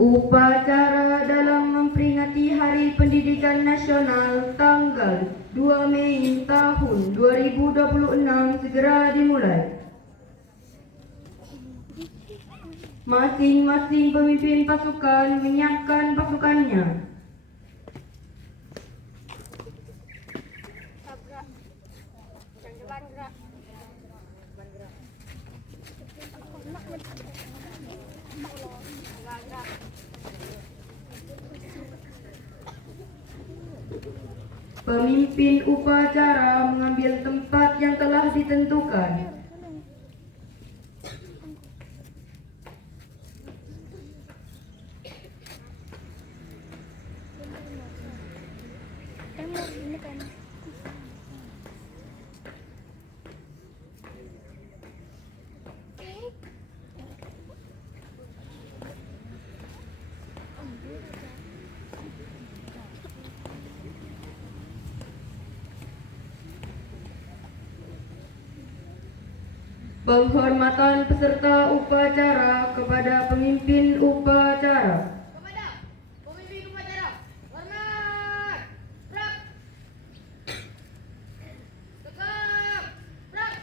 Upacara dalam memperingati Hari Pendidikan Nasional tanggal 2 Mei tahun 2026 segera dimulai. Masing-masing pemimpin pasukan menyiapkan pasukannya. Pemimpin upacara mengambil tempat yang telah ditentukan. Penghormatan peserta upacara kepada pemimpin upacara. Kepada pemimpin upacara, hormat, gerak, tegak, gerak.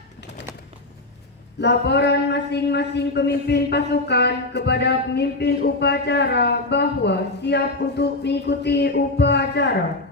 Laporan masing-masing pemimpin pasukan kepada pemimpin upacara bahwa siap untuk mengikuti upacara.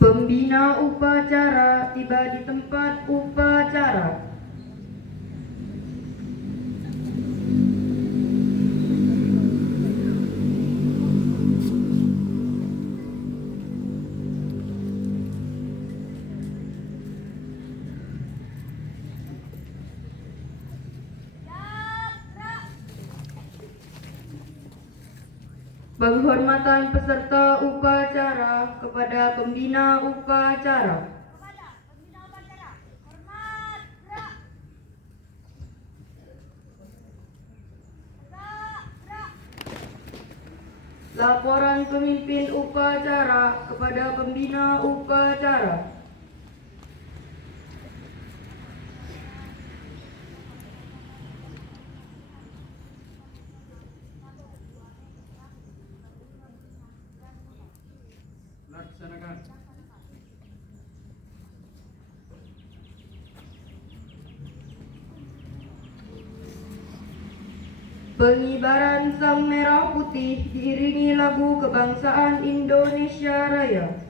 Pembina upacara tiba di tempat upacara. Penghormatan peserta upacara kepada pembina upacara. Kepada pembina upacara, hormat, gerak, tegak, gerak. Laporan pemimpin upacara kepada pembina upacara. Laksanakan. Pengibaran Sang Merah Putih diiringi lagu kebangsaan Indonesia Raya.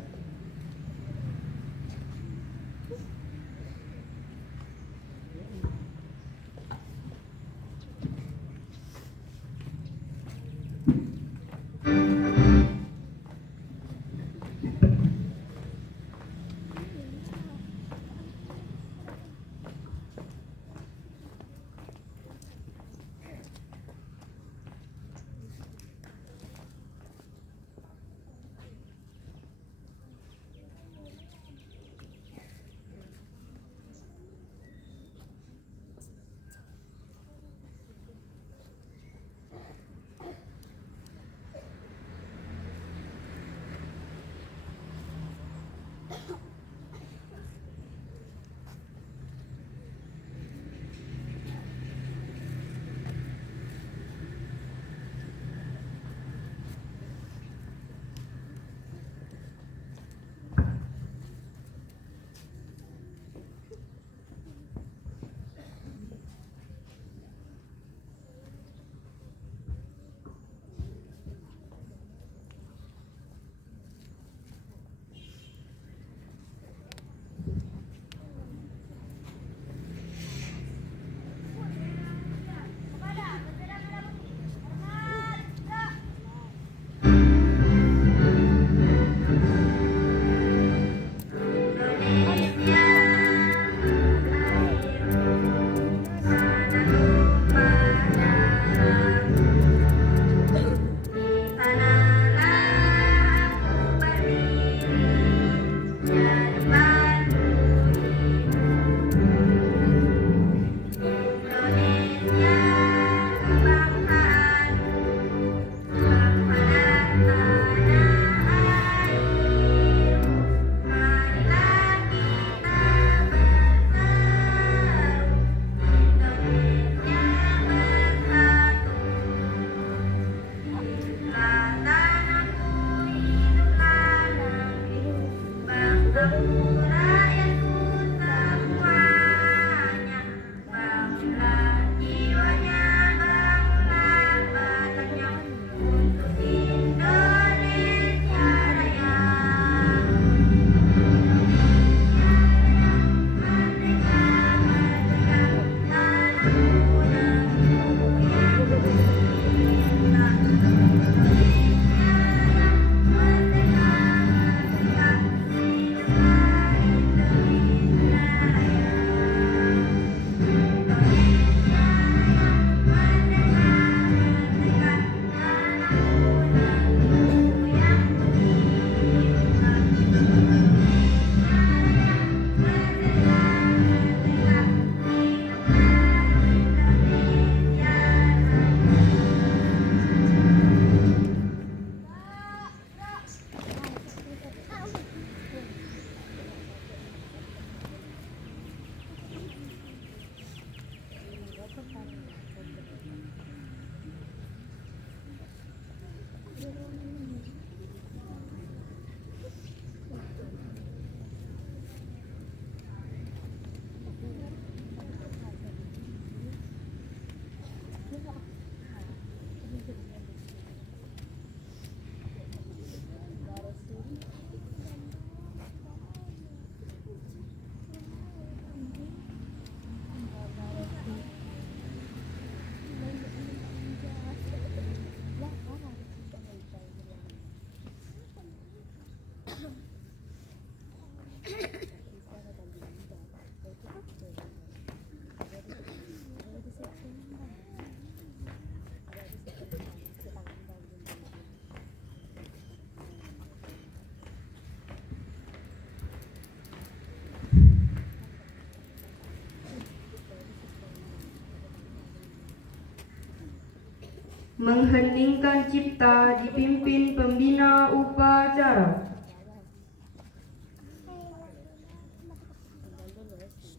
Mengheningkan cipta dipimpin pembina upacara.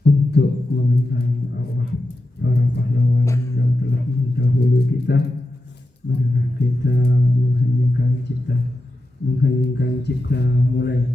Untuk mengenang arwah para pahlawan yang telah mendahului kita, marilah kita mengheningkan cipta. Mengheningkan cipta mulai.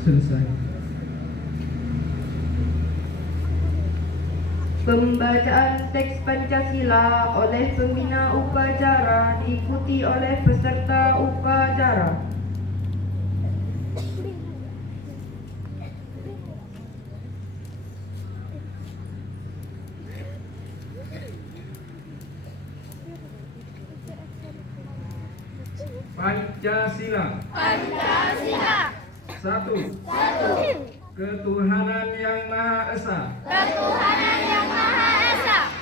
Selesai. Pembacaan teks Pancasila oleh pembina upacara diikuti oleh peserta upacara. Pancasila. Pancasila. 1. Ketuhanan yang Maha Esa. Ketuhanan yang Maha Esa.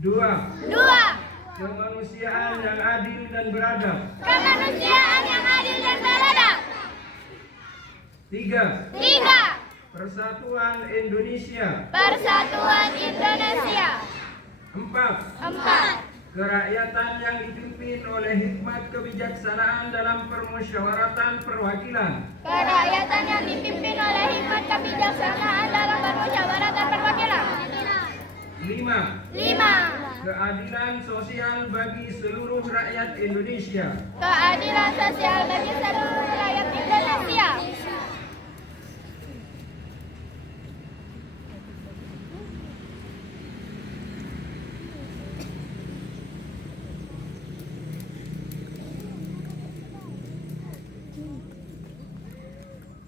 2. 2. Kemanusiaan yang adil dan beradab. Kemanusiaan yang adil dan beradab. 3. 3. Persatuan Indonesia. Persatuan Indonesia. 4. 4. Kerakyatan yang dipimpin oleh hikmat kebijaksanaan dalam permusyawaratan perwakilan. Kerakyatan yang dipimpin oleh hikmat kebijaksanaan dalam permusyawaratan perwakilan. 5. 5. Keadilan sosial bagi seluruh rakyat Indonesia. Keadilan sosial bagi seluruh rakyat Indonesia.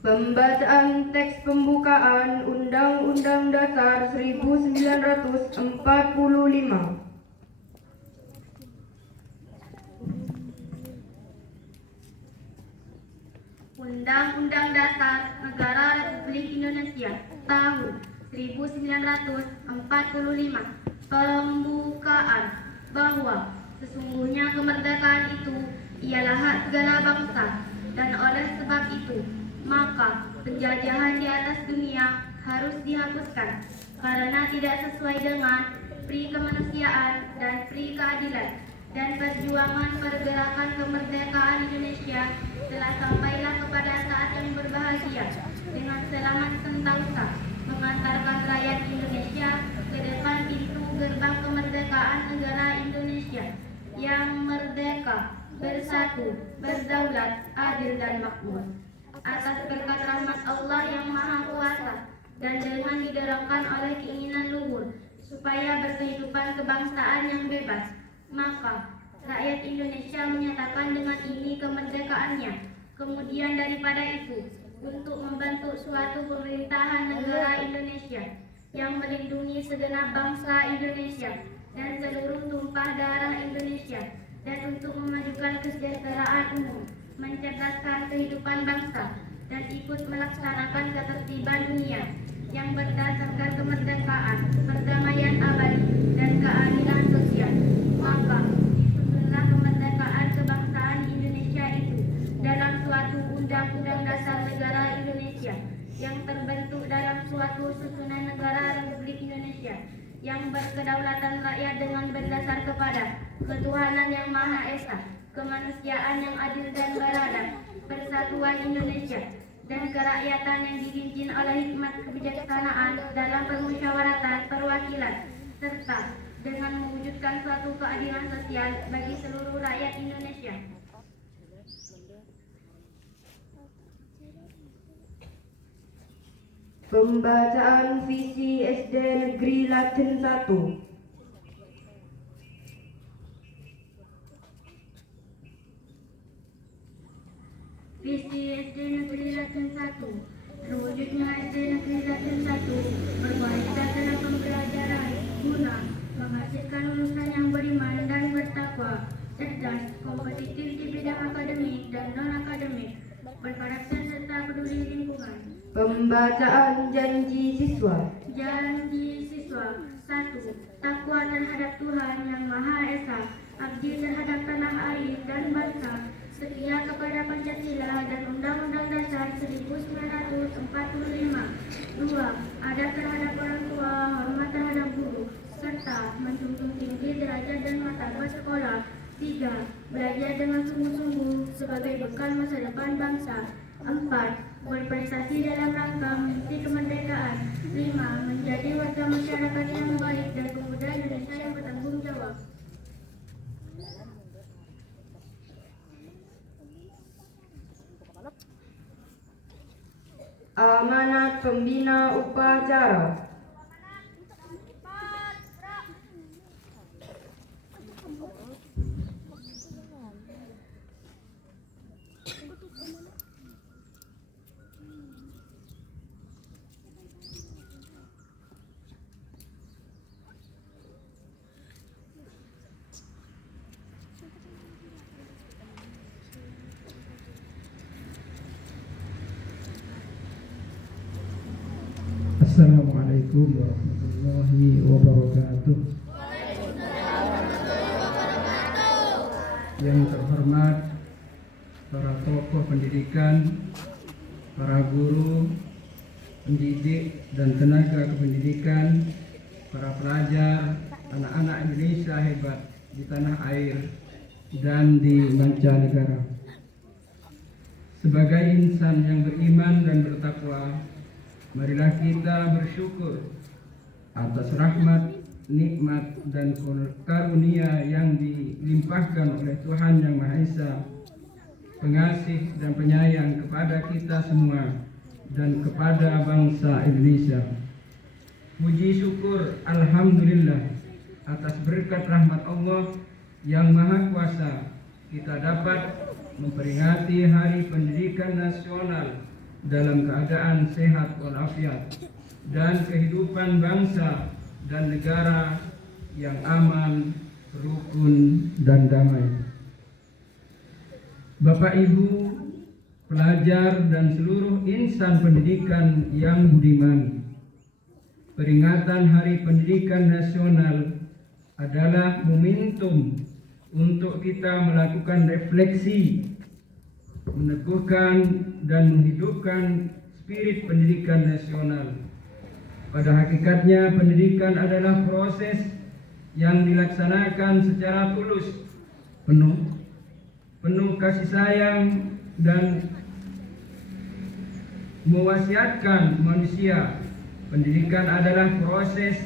Pembacaan teks pembukaan Undang-Undang Dasar 1945. Undang-Undang Dasar Negara Republik Indonesia tahun 1945 pembukaan bahwa sesungguhnya kemerdekaan itu ialah hak segala bangsa, dan oleh sebab itu maka penjajahan di atas dunia harus dihapuskan karena tidak sesuai dengan pri kemanusiaan dan pri keadilan, dan perjuangan pergerakan kemerdekaan Indonesia telah sampailah kepada saat yang berbahagia dengan selamat sentosa mengantarkan rakyat Indonesia ke depan pintu gerbang kemerdekaan negara Indonesia yang merdeka, bersatu, berdaulat, adil dan makmur. Atas berkat rahmat Allah yang Maha Kuasa dan dengan didorongkan oleh keinginan luhur supaya berkehidupan kebangsaan yang bebas, maka Rakyat Indonesia menyatakan dengan ini kemerdekaannya. Kemudian daripada itu, untuk membentuk suatu pemerintahan negara Indonesia yang melindungi segenap bangsa Indonesia dan seluruh tumpah darah Indonesia, dan untuk memajukan kesejahteraan umum, mencerdaskan kehidupan bangsa, dan ikut melaksanakan ketertiban dunia yang berdasarkan kemerdekaan, perdamaian abadi, dan keadilan sosial. Maka disusunlah kemerdekaan kebangsaan Indonesia itu dalam suatu Undang-Undang Dasar Negara Indonesia yang terbentuk dalam suatu susunan negara Republik Indonesia yang berkedaulatan rakyat dengan berdasar kepada ketuhanan yang Maha Esa, kemanusiaan yang adil dan beradab, persatuan Indonesia, dan kerakyatan yang dipimpin oleh hikmat kebijaksanaan dalam permusyawaratan perwakilan, serta dengan mewujudkan suatu keadilan sosial bagi seluruh rakyat Indonesia. Pembacaan visi SD Negeri Laten 1. Visi SD Negeri Laten 1. Terwujudnya SD Negeri Laten 1 berkualitas dalam pembelajaran guna menghasilkan lulusan yang beriman dan bertakwa, cerdas, kompetitif di bidang akademik dan non-akademik, berkarakter serta peduli lingkungan. Pembacaan janji siswa. Janji siswa. 1. Takwa terhadap Tuhan yang Maha Esa, abdi terhadap tanah air dan bangsa, setia kepada Pancasila dan Undang-Undang Dasar 1945. 2. Adab terhadap orang tua, hormat terhadap guru, serta menjunjung tinggi derajat dan martabat sekolah. 3. Belajar dengan sungguh-sungguh sebagai bekal masa depan bangsa. 4. Berprestasi dalam rangka mengikuti kemerdekaan. 5. Menjadi warga masyarakat yang baik dan pemuda Indonesia yang bertanggung jawab. Amanat Pembina Upacara. Assalamualaikum warahmatullahi wabarakatuh. Yang terhormat para tokoh pendidikan, para guru, pendidik dan tenaga kependidikan, para pelajar, anak-anak Indonesia hebat di tanah air dan di mancanegara. Sebagai insan yang beriman dan bertakwa, marilah kita bersyukur atas rahmat, nikmat, dan karunia yang dilimpahkan oleh Tuhan Yang Maha Esa, pengasih dan penyayang kepada kita semua dan kepada bangsa Indonesia. Puji syukur Alhamdulillah atas berkat rahmat Allah yang Maha Kuasa, kita dapat memperingati Hari Pendidikan Nasional dalam keadaan sehat walafiat dan kehidupan bangsa dan negara yang aman, rukun, dan damai. Bapak Ibu, pelajar dan seluruh insan pendidikan yang budiman, peringatan Hari Pendidikan Nasional adalah momentum untuk kita melakukan refleksi, meneguhkan dan menghidupkan spirit pendidikan nasional. Pada hakikatnya pendidikan adalah proses yang dilaksanakan secara tulus, penuh kasih sayang dan mewasiatkan manusia. Pendidikan adalah proses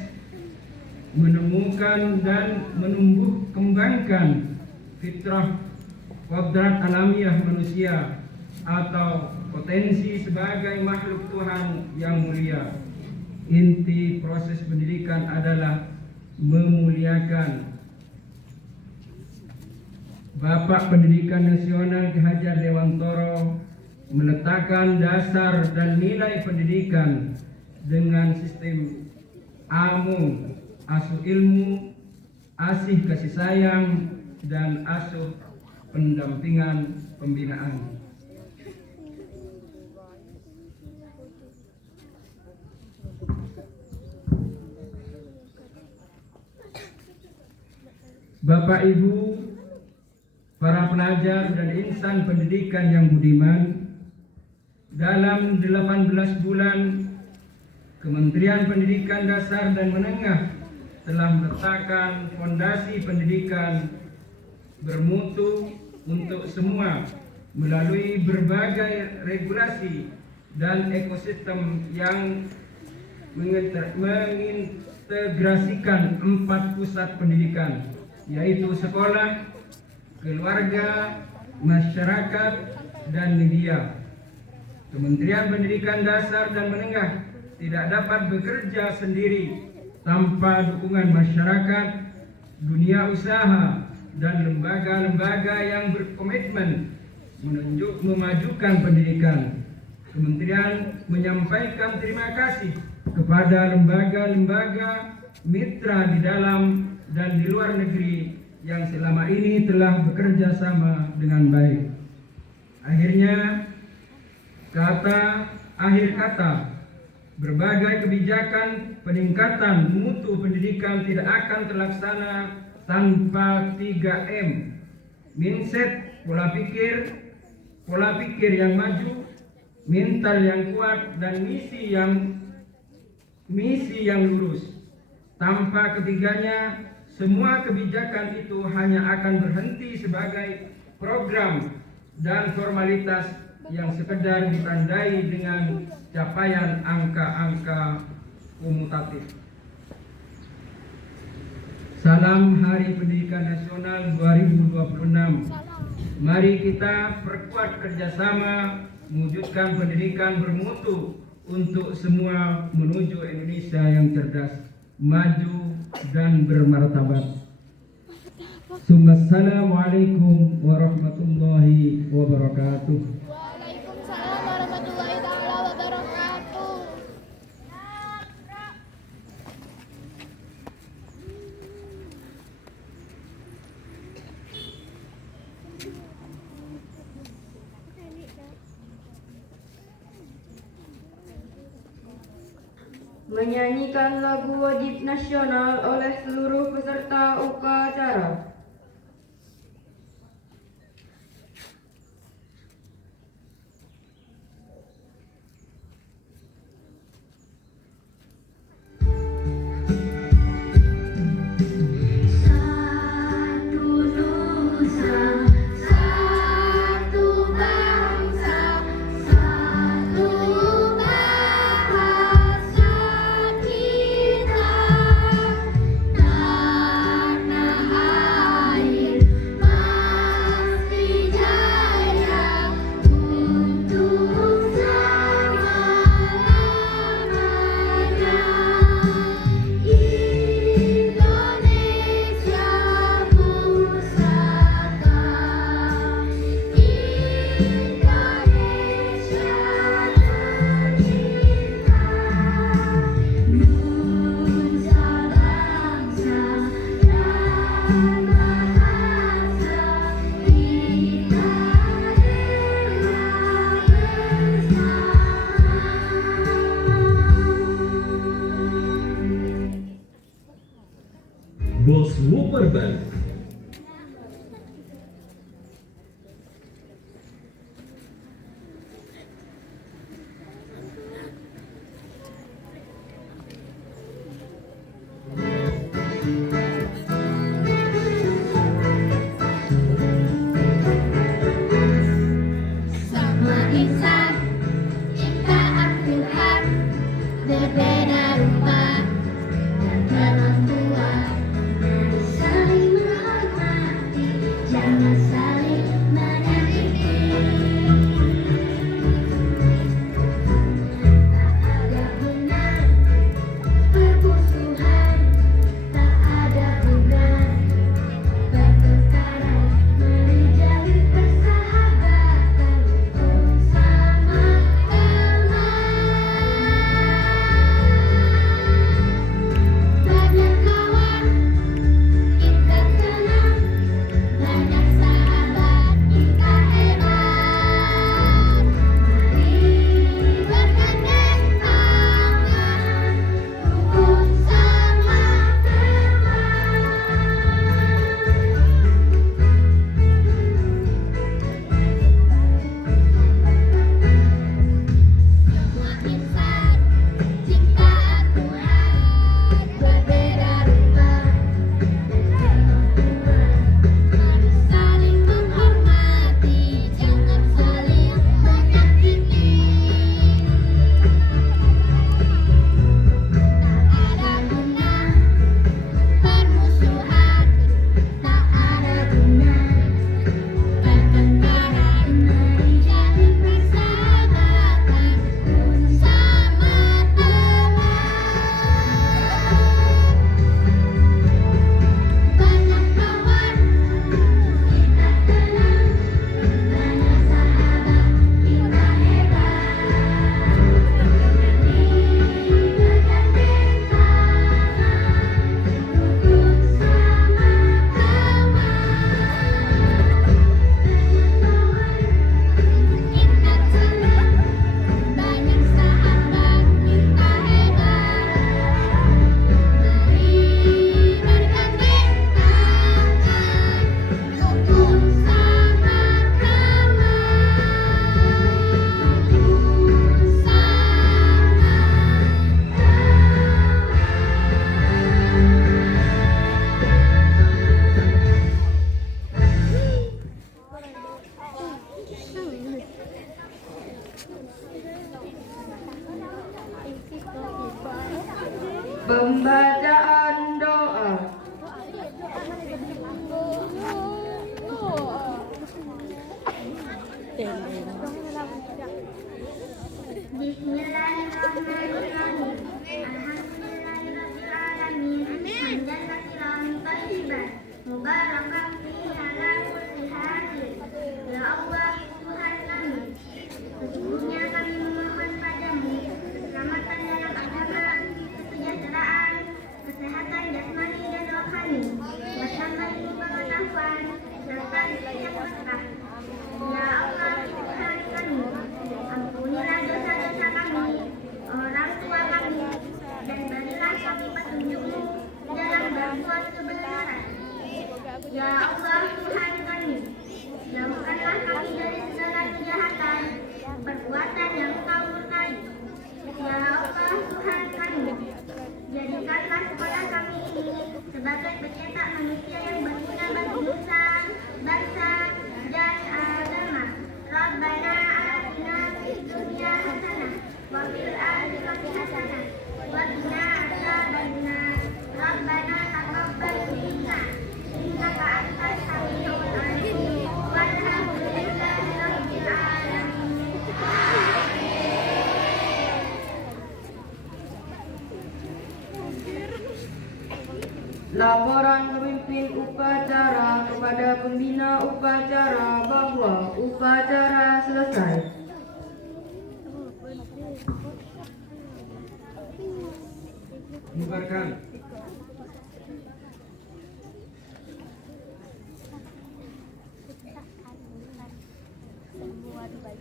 menemukan dan menumbuh kembangkan fitrah kodrat alamiah manusia atau potensi sebagai makhluk Tuhan yang mulia. Inti proses pendidikan adalah memuliakan Bapak Pendidikan Nasional Ki Hajar Dewantoro meletakkan dasar dan nilai pendidikan dengan sistem AMU, asuh ilmu, asih kasih sayang, dan asuh pendampingan pembinaan. Bapak Ibu, para pelajar dan insan pendidikan yang budiman, dalam 18 bulan Kementerian Pendidikan Dasar dan Menengah telah meletakkan fondasi pendidikan bermutu untuk semua melalui berbagai regulasi dan ekosistem yang mengintegrasikan 4 pusat pendidikan, yaitu sekolah, keluarga, masyarakat, dan media. Kementerian Pendidikan Dasar dan Menengah tidak dapat bekerja sendiri tanpa dukungan masyarakat, dunia usaha, dan lembaga-lembaga yang berkomitmen memajukan pendidikan. Kementerian menyampaikan terima kasih kepada lembaga-lembaga mitra di dalam dan di luar negeri yang selama ini telah bekerja sama dengan baik. Akhir kata, berbagai kebijakan peningkatan mutu pendidikan tidak akan terlaksana tanpa 3M. Mindset, pola pikir yang maju, mental yang kuat, dan misi yang lurus. Tanpa ketiganya, semua kebijakan itu hanya akan berhenti sebagai program dan formalitas yang sekedar ditandai dengan capaian angka-angka kumulatif. Salam Hari Pendidikan Nasional 2026. Mari kita perkuat kerjasama mewujudkan pendidikan bermutu untuk semua menuju Indonesia yang cerdas, maju, dan bermartabat. Assalamualaikum warahmatullahi wabarakatuh. Waalaikumsalam warahmatullahi taala wabarakatuh. Menyanyikan lagu wajib nasional oleh seluruh peserta upacara. Bos Wupperberg. Sama insan yang taat Tuhan, berbeda rupa dan orang tua. Mari saling menghormati, jangan saling menyakiti. Tak ada benar permusuhan, tak ada benar pertengkaran. Pembacaan doa. Bismillahirrahmanirrahim. Alhamdulillahirabbil alamin. Hamdan katsiran thayyiban mubarakan fihi ala kulli halin. Ya Allah, Tuhan kami, sesungguhnya kami memohon padamu keselamatan dalam agama, kesejahteraan, kesehatan jasmani dan rohani, bertambah ilmu pengetahuan serta rezeki yang berkah. Ya Allah, Tuhan kami, ampunilah dosa-dosa kami, orang tua kami, dan berilah kami petunjuk-Mu dalam berbuat kebenaran. Ya Allah, Tuhan kami, jauhkanlah kami dari segala kejahatan, perbuatan yang Kau murkai. Ya Allah, Tuhan kami, jadikanlah sekolah kami ini sebagai pencetak manusia yang berguna bagi nusa, bangsa, dan agama. Rabbana atina fid dunya hasanah wa fil akhirati hasanah wa qina adzabannar. Rabbana taqabbal minna innaka antas samiul alim. Walhamdulillahi rabbil alamin. Laporan pemimpin upacara kepada pembina upacara bahwa upacara selesai. Bubarkan.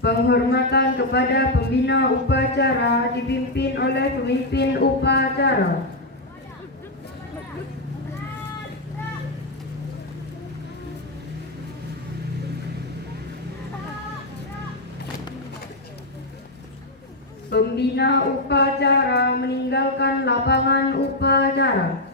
Penghormatan kepada pembina upacara dipimpin oleh pemimpin upacara. Pembina upacara meninggalkan lapangan upacara.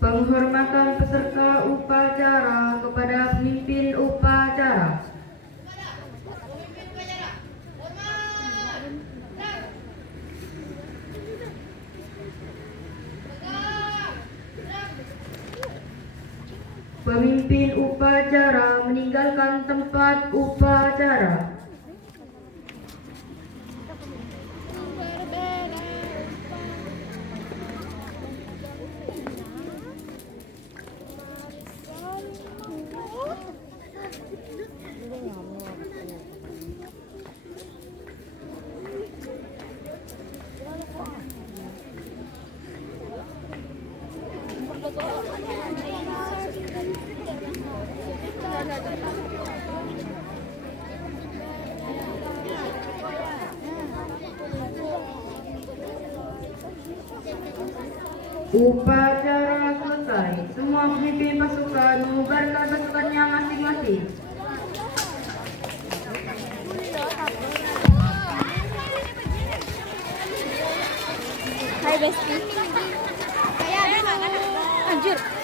Penghormatan peserta upacara kepada pemimpin upacara. Pemimpin upacara meninggalkan tempat upacara. Upacara selesai. Semua pemimpin pasukan mengubarkan pasukannya masing-masing. Hai Besti. Anjir.